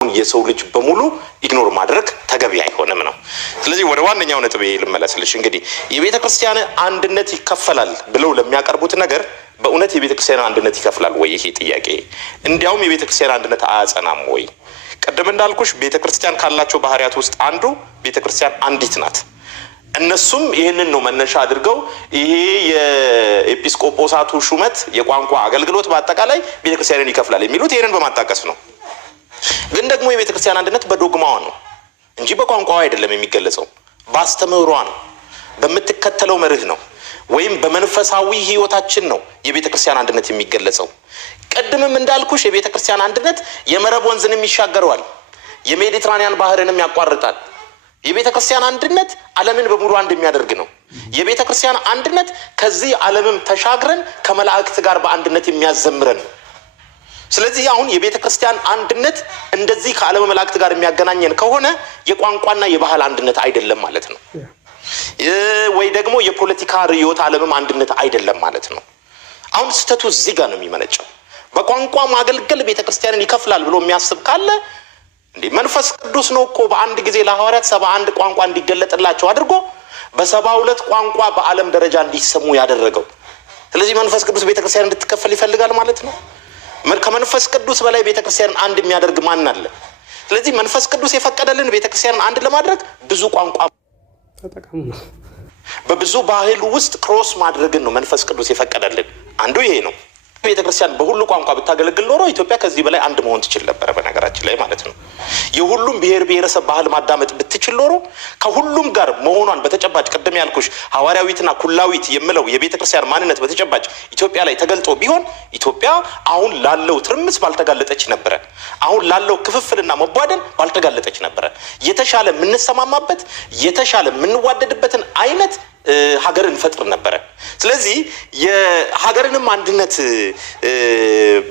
የሰው ልጅ በሙሉ ኢግኖር ማድረግ ተገቢ አይሆንም ነው። ስለዚህ ወደ ዋነኛው ነጥብ ልመለስልሽ። እንግዲህ የቤተ ክርስቲያን አንድነት ይከፈላል ብለው ለሚያቀርቡት ነገር በእውነት የቤተ ክርስቲያን አንድነት ይከፍላል ወይ? ይሄ ጥያቄ እንዲያውም የቤተ ክርስቲያን አንድነት አያጸናም ወይ? ቀደም እንዳልኩሽ ቤተ ክርስቲያን ካላቸው ባህሪያት ውስጥ አንዱ ቤተ ክርስቲያን አንዲት ናት። እነሱም ይህንን ነው መነሻ አድርገው ይሄ የኤጲስቆጶሳቱ ሹመት የቋንቋ አገልግሎት በአጠቃላይ ቤተ ክርስቲያንን ይከፍላል የሚሉት ይህንን በማጣቀስ ነው። ግን ደግሞ የቤተ ክርስቲያን አንድነት በዶግማዋ ነው እንጂ በቋንቋዋ አይደለም የሚገለጸው፣ በአስተምህሯ ነው፣ በምትከተለው መርህ ነው፣ ወይም በመንፈሳዊ ህይወታችን ነው የቤተ ክርስቲያን አንድነት የሚገለጸው። ቀድምም እንዳልኩሽ የቤተ ክርስቲያን አንድነት የመረብ ወንዝንም ይሻገረዋል፣ የሜዲትራኒያን ባህርንም ያቋርጣል። የቤተ ክርስቲያን አንድነት ዓለምን በሙሉ አንድ የሚያደርግ ነው። የቤተ ክርስቲያን አንድነት ከዚህ ዓለምም ተሻግረን ከመላእክት ጋር በአንድነት የሚያዘምረን ነው። ስለዚህ አሁን የቤተ ክርስቲያን አንድነት እንደዚህ ከዓለም መላእክት ጋር የሚያገናኘን ከሆነ የቋንቋና የባህል አንድነት አይደለም ማለት ነው። ወይ ደግሞ የፖለቲካ ርዕዮተ ዓለምም አንድነት አይደለም ማለት ነው። አሁን ስህተቱ እዚህ ጋር ነው የሚመነጨው። በቋንቋ ማገልገል ቤተ ክርስቲያንን ይከፍላል ብሎ የሚያስብ ካለ እንዴ መንፈስ ቅዱስ ነው እኮ በአንድ ጊዜ ለሐዋርያት 71 ቋንቋ እንዲገለጥላቸው አድርጎ በ72 ቋንቋ በዓለም ደረጃ እንዲሰሙ ያደረገው። ስለዚህ መንፈስ ቅዱስ ቤተ ክርስቲያን እንድትከፈል ይፈልጋል ማለት ነው። ከመንፈስ ቅዱስ በላይ ቤተ ክርስቲያንን አንድ የሚያደርግ ማን አለ? ስለዚህ መንፈስ ቅዱስ የፈቀደልን ቤተ ክርስቲያንን አንድ ለማድረግ ብዙ ቋንቋ ተጠቅሞ በብዙ ባህል ውስጥ ክሮስ ማድረግን ነው መንፈስ ቅዱስ የፈቀደልን። አንዱ ይሄ ነው። ቤተ ክርስቲያን በሁሉ ቋንቋ ብታገለግል ኖሮ ኢትዮጵያ ከዚህ በላይ አንድ መሆን ትችል ነበር፣ በነገራችን ላይ ማለት ነው። የሁሉም ብሔር ብሔረሰብ ባህል ማዳመጥ ብትችል ኖሮ ከሁሉም ጋር መሆኗን በተጨባጭ ቀደም ያልኩሽ ሐዋርያዊትና ኩላዊት የምለው የቤተ ክርስቲያን ማንነት በተጨባጭ ኢትዮጵያ ላይ ተገልጦ ቢሆን ኢትዮጵያ አሁን ላለው ትርምስ ባልተጋለጠች ነበረ። አሁን ላለው ክፍፍልና መቧደን ባልተጋለጠች ነበረ። የተሻለ የምንሰማማበት የተሻለ የምንዋደድበትን አይነት ሀገር እንፈጥር ነበረ። ስለዚህ የሀገርንም አንድነት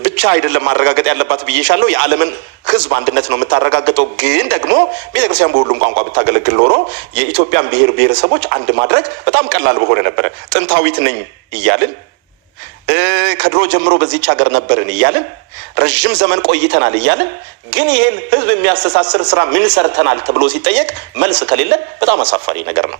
ብቻ አይደለም ማረጋገጥ ያለባት ብዬሻለሁ። የዓለምን ሕዝብ አንድነት ነው የምታረጋግጠው። ግን ደግሞ ቤተክርስቲያን በሁሉም ቋንቋ ብታገለግል ኖሮ የኢትዮጵያን ብሔር ብሔረሰቦች አንድ ማድረግ በጣም ቀላል በሆነ ነበረ። ጥንታዊት ነኝ እያልን ከድሮ ጀምሮ በዚች ሀገር ነበርን እያልን ረዥም ዘመን ቆይተናል እያልን ግን ይሄን ሕዝብ የሚያስተሳስር ስራ ምን ሰርተናል ተብሎ ሲጠየቅ መልስ ከሌለ በጣም አሳፋሪ ነገር ነው።